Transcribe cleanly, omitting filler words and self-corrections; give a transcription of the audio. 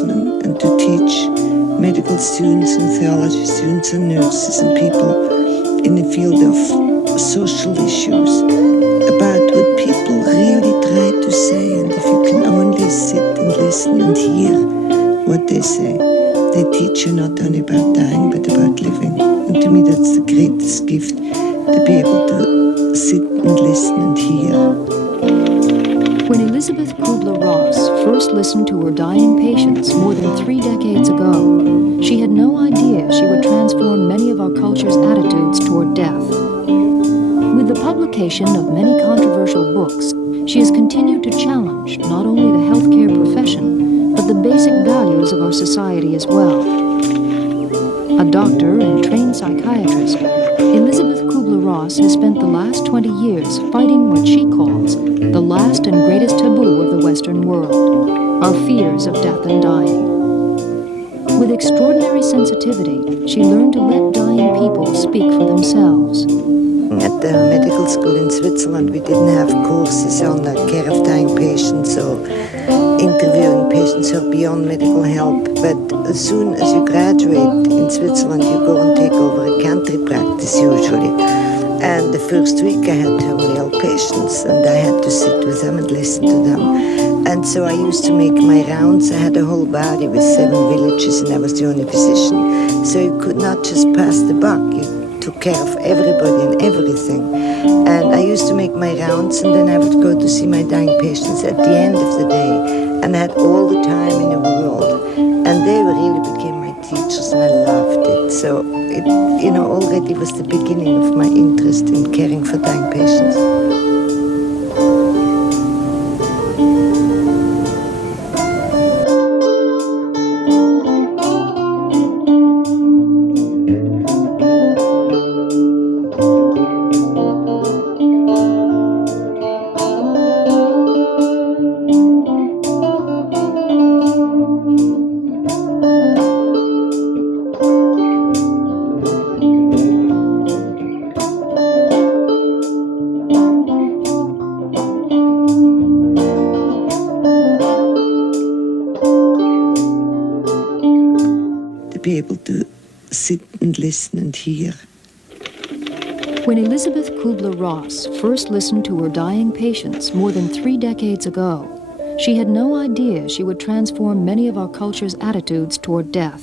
businessmen and to teach medical students and theology students and nurses and people in the field of social issues about what people really try to say, and if you can only sit and listen and hear what they say, they teach you not only about dying but about living. And to me that's the greatest gift, to be able to sit and listen and hear. When Elisabeth Kubler-Ross first listened to her dying patients more than 3 decades ago, she had no idea she would transform many of our culture's attitudes toward death. With the publication of many controversial books, she has continued to challenge not only the healthcare profession, but the basic values of our society as well. A doctor and trained psychiatrist, Elisabeth Kubler-Ross has spent the last 20 years fighting what she calls the last and greatest taboo of the Western world, our fears of death and dying. With extraordinary sensitivity, she learned to let dying people speak for themselves. At the medical school in Switzerland, we didn't have courses on the care of dying patients or interviewing patients who are beyond medical help. But as soon as you graduate in Switzerland, you go and take over a country practice usually. And the first week I had terminally ill patients and I had to sit with them and listen to them. And so I used to make my rounds. I had a whole body with 7 villages and I was the only physician. So you could not just pass the buck. You took care of everybody and everything. And I used to make my rounds and then I would go to see my dying patients at the end of the day. And I had all the time in the world. And they really became my teachers and I loved it. So it, already was the beginning of my interest in caring for dying patients. Be able to sit and listen and hear. When Elisabeth Kubler-Ross first listened to her dying patients more than 3 decades ago, she had no idea she would transform many of our culture's attitudes toward death.